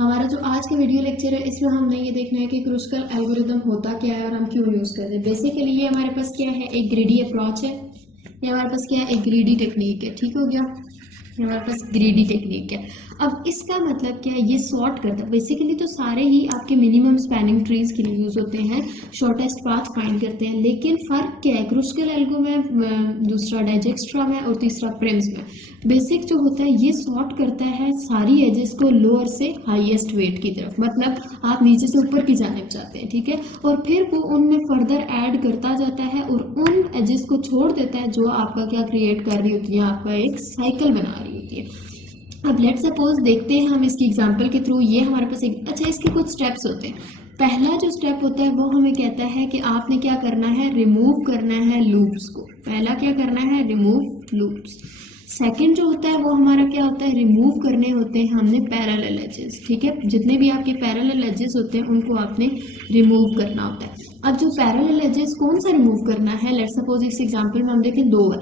हमारा जो आज का वीडियो लेक्चर है इसमें हमने ये देखना है कि क्रुस्कल एल्गोरिदम होता क्या है और हम क्यों यूज करते हैं। बेसिकली ये हमारे पास क्या है, एक ग्रीडी अप्रोच है। ये हमारे पास क्या है, एक ग्रीडी टेक्निक है। ठीक हो गया, ये हमारे पास ग्रीडी टेक्निक है। अब इसका मतलब क्या है, ये सॉर्ट करता है। बेसिकली तो सारे ही आपके मिनिमम स्पैनिंग ट्रीज के लिए यूज होते हैं, शॉर्टेस्ट पाथ फाइंड करते हैं। लेकिन फर्क क्या है, क्रुस्कल एल्गो में, दूसरा डाइजेक्स्ट्रा में और तीसरा प्रिम्स में। बेसिक जो होता है ये सॉर्ट करता है सारी एजेस को लोअर से हाईएस्ट वेट की तरफ, मतलब आप नीचे से ऊपर की जाने चाहते हैं, ठीक है। और फिर वो उनमें फर्दर ऐड करता जाता है और उन एजेस को छोड़ देता है जो आपका क्या क्रिएट कर रही होती है, आपका एक साइकिल बना रही होती है। अब लेट सपोज देखते हैं हम इसकी एग्जांपल के थ्रू। ये हमारे पास एक अच्छा, इसके कुछ स्टेप्स होते हैं। पहला जो स्टेप होता है वो हमें कहता है कि आपने क्या करना है, रिमूव करना है लूप्स को। पहला क्या करना है, रिमूव लूप्स। सेकंड जो होता है वो हमारा क्या होता है, रिमूव करने होते हैं हमने पैरेलल एजेस। ठीक है, जितने भी आपके पैरेलल एजेस होते हैं उनको आपने रिमूव करना होता है। अब जो पैरेलल एजेस कौन सा रिमूव करना है, लेट सपोज इस एग्जांपल में हम देखें दो है,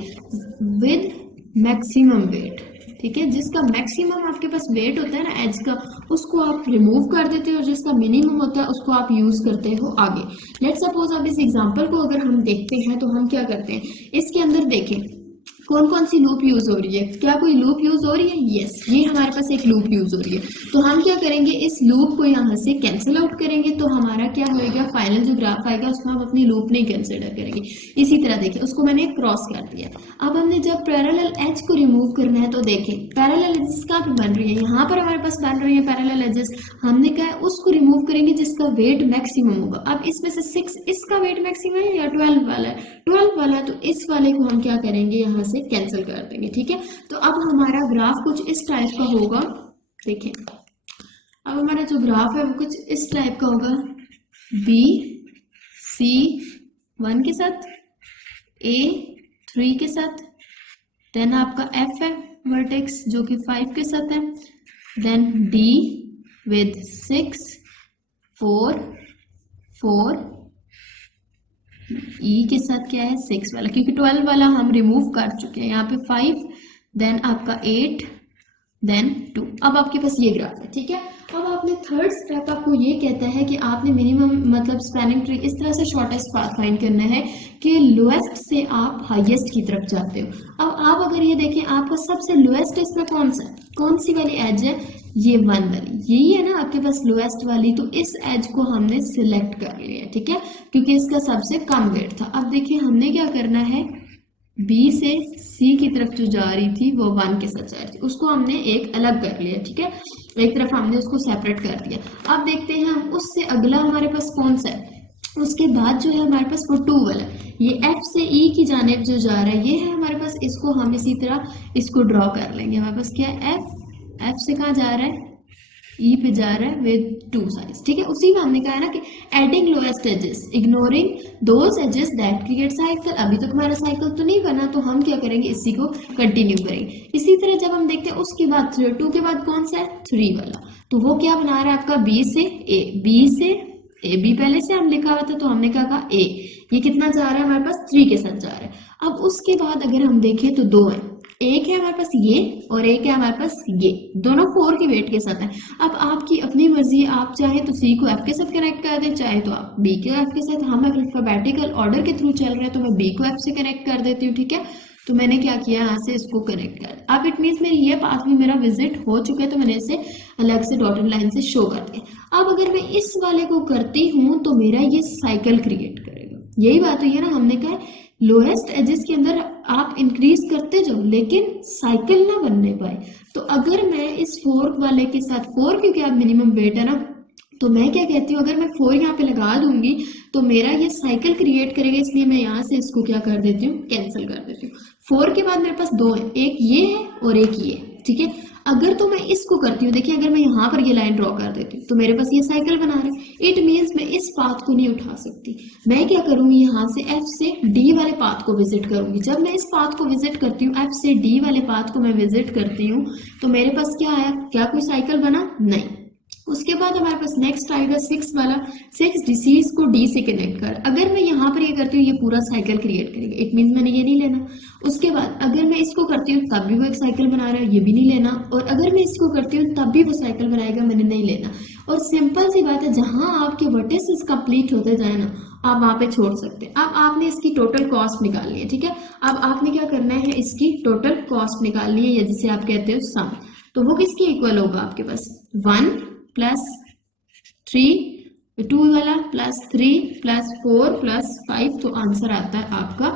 विद मैक्सिमम वेट। ठीक है, जिसका मैक्सिमम आपके पास वेट होता है ना एज का, उसको आप रिमूव कर देते हो और जिसका मिनिमम होता है उसको आप यूज करते हो आगे। लेट सपोज अब इस एग्जांपल को अगर हम देखते हैं तो हम क्या करते हैं, इसके अंदर देखें कौन कौन सी लूप यूज हो रही है। क्या कोई लूप यूज हो रही है? यस, ये हमारे पास एक लूप यूज हो रही है। तो हम क्या करेंगे, इस लूप को यहाँ से कैंसिल आउट करेंगे तो हमारा क्या होएगा, फाइनल जो ग्राफ आएगा उसको हम अपनी लूप नहीं कंसिडर करेंगे। इसी तरह देखिए, उसको मैंने क्रॉस कर दिया। अब हमने जब पैरेलल एज को रिमूव करना है तो देखें पैरेलल एजेस कहाँ पे बन रही है, यहाँ पर हमारे पास बन रही है पैरेलल एजेस। हमने क्या है, उसको रिमूव करेंगे जिसका वेट मैक्सिमम होगा। अब इसमें से 6 इसका वेट मैक्सिमम है या 12 वाला है, 12 वाला है, तो इस वाले को हम क्या करेंगे, यहाँ से कैंसिल कर देंगे। ठीक है, तो अब हमारा ग्राफ कुछ इस टाइप का होगा। देखें अब हमारा जो ग्राफ है वो कुछ इस टाइप का होगा, बी सी 1 के साथ, ए 3 के साथ, देन आपका एफ है वर्टेक्स जो कि 5 के साथ है, देन डी विद 6 4 4, ई के साथ क्या है 6 वाला, क्योंकि 12 वाला हम रिमूव कर चुके हैं। यहाँ पे 5, देन आपका 8, देन 2। अब आपके पास ये ग्राफ है। ठीक है, अब आपने थर्ड स्टेप आपको ये कहता है कि आपने मिनिमम मतलब स्पैनिंग ट्री इस तरह से शॉर्टेस्ट पाथ फाइंड करना है कि लोएस्ट से आप हाईएस्ट की तरफ जाते हो। अब आप अगर ये देखें, आपका सबसे लोएस्ट इसमें कौन सा है, कौन सी वाली एज है, ये 1 वाली, यही है ना आपके पास लोएस्ट वाली। तो इस एज को हमने सिलेक्ट कर लिया। ठीक है, क्योंकि इसका सबसे कम वेट था। अब देखिए हमने क्या करना है, बी से सी की तरफ जो जा रही थी वो 1 के साथ जा रही थी, उसको हमने एक अलग कर लिया। ठीक है, एक तरफ हमने उसको सेपरेट कर दिया। अब देखते हैं हम उससे अगला हमारे पास कौन सा है। उसके बाद जो है हमारे पास वो 2 वाला, ये एफ से ई की जानेब जो जा रहा है ये है हमारे पास। इसको हम इसी तरह इसको ड्रॉ कर लेंगे। हमारे पास क्या है, एफ से कहाँ जा रहा है, ई पे जा रहा है विद 2 साइड्स। ठीक है, उसी में हमने कहा है ना कि adding lowest edges ignoring those edges that create cycle. अभी तक हमारा साइकिल तो नहीं बना, तो हम क्या करेंगे, इसी को कंटिन्यू करेंगे। इसी तरह जब हम देखते हैं उसके बाद 2 के बाद कौन सा है, 3 वाला, तो वो क्या बना रहा है आपका बी से ए, बी से ए, बी पहले से हम लिखा हुआ था तो हमने क्या कहा ए, ये कितना जा रहा है हमारे पास 3 के साथ जा रहा है। अब उसके बाद अगर हम देखें तो 2 है, एक है हमारे पास ये और एक है हमारे पास ये, दोनों 4 की वेट के साथ है। अब आपकी अपनी मर्जी, आप चाहे तो सी को एफ के साथ कनेक्ट कर दें, चाहे तो आप बी को एफ के साथ। हम अल्फाबेटिकल ऑर्डर के थ्रू चल रहे हैं तो मैं बी को एफ से कनेक्ट कर देती हूँ। ठीक है, तो मैंने क्या किया, यहाँ से इसको कनेक्ट कर। अब इट मीन्स मेरी ये पाथ भी मेरा विजिट हो चुका है, तो मैंने इसे अलग से डॉटेड लाइन से शो कर दिया। अब अगर मैं इस वाले को करती हूँ तो मेरा ये साइकिल क्रिएट करेगा। यही बात हुई है ना, हमने कहा लोएस्ट एजेस के अंदर आप इंक्रीज करते जाओ लेकिन साइकिल ना बनने पाए। तो अगर मैं इस 4 वाले के साथ 4, क्योंकि आप मिनिमम वेट है ना, तो मैं क्या कहती हूँ, अगर मैं 4 यहाँ पे लगा दूंगी तो मेरा ये साइकिल क्रिएट करेगा, इसलिए मैं यहाँ से इसको क्या कर देती हूँ, कैंसिल कर देती हूँ। 4 के बाद मेरे पास 2 है, एक ये है और एक ये। ठीक है, अगर तो मैं इसको करती हूँ, देखिए अगर मैं यहाँ पर ये लाइन ड्रॉ कर देती हूँ तो मेरे पास ये साइकिल बना रहा है। इट मीन्स मैं इस पाथ को नहीं उठा सकती। मैं क्या करूंगी, यहाँ से एफ से डी वाले पाथ को विजिट करूंगी। जब मैं इस पाथ को विजिट करती हूँ, एफ से डी वाले पाथ को मैं विजिट करती हूँ, तो मेरे पास क्या आया, क्या कोई साइकिल बना, नहीं। उसके बाद हमारे पास नेक्स्ट आएगा 6 वाला, 6 डिसीज को डी से कनेक्ट कर। अगर मैं यहाँ पर ये करती हूँ ये पूरा साइकिल क्रिएट करेगा, इट मीन मैंने ये नहीं लेना। उसके बाद अगर मैं इसको करती हूँ तब भी वो एक साइकिल बना रहा है, ये भी नहीं लेना। और अगर मैं इसको करती हूँ तब भी वो साइकिल बनाएगा, मैंने नहीं लेना। और सिंपल सी बात है, जहां आपके वर्टिसेस कंप्लीट होते जाए ना आप वहां पे छोड़ सकते हैं। अब आपने इसकी टोटल कॉस्ट निकालनी है, ठीक है। अब आपने क्या करना है, इसकी टोटल कॉस्ट निकालनी है, या जिसे आप कहते हो सम। तो वो किसके इक्वल होगा, आपके पास 1 प्लस 3 2 वाला प्लस 3 प्लस 4 प्लस 5, तो आंसर आता है आपका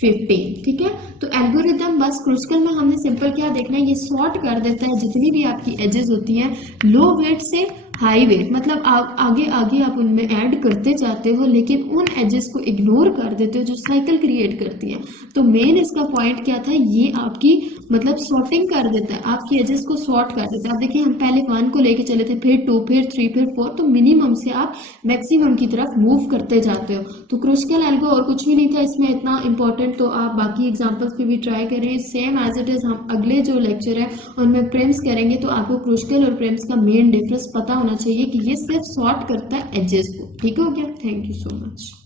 15, ठीक है। तो एल्गोरिदम बस क्रूसिकल में हमने सिंपल क्या देखना है, ये सॉर्ट कर देता है जितनी भी आपकी एजेस होती हैं लो वेट से हाई वेट, मतलब आगे आगे आप उनमें ऐड करते जाते हो, लेकिन उन एजेस को इग्नोर कर देते हो जो साइकिल क्रिएट करती हैं। तो मेन इसका पॉइंट क्या था, ये आपकी मतलब सॉर्टिंग कर देता है, आपकी एजेस को सॉर्ट कर देता है। आप देखिए हम पहले 1 को लेके चले थे, फिर 2, फिर 3, फिर 4, तो मिनिमम से आप मैक्सिमम की तरफ मूव करते जाते हो। तो क्रूसिकल एल्गो और कुछ भी नहीं था इसमें इतना इंपॉर्टेंट, तो आप बाकी एग्जांपल्स पे भी ट्राई करें। सेम एज इट इज हम अगले जो लेक्चर है उनमें प्रिम्स करेंगे, तो आपको क्रूसिकल और प्रिम्स का मेन डिफरेंस पता होना चाहिए कि ये सिर्फ सॉर्ट करता है एजेस को, ठीक हो गया। Thank you so much.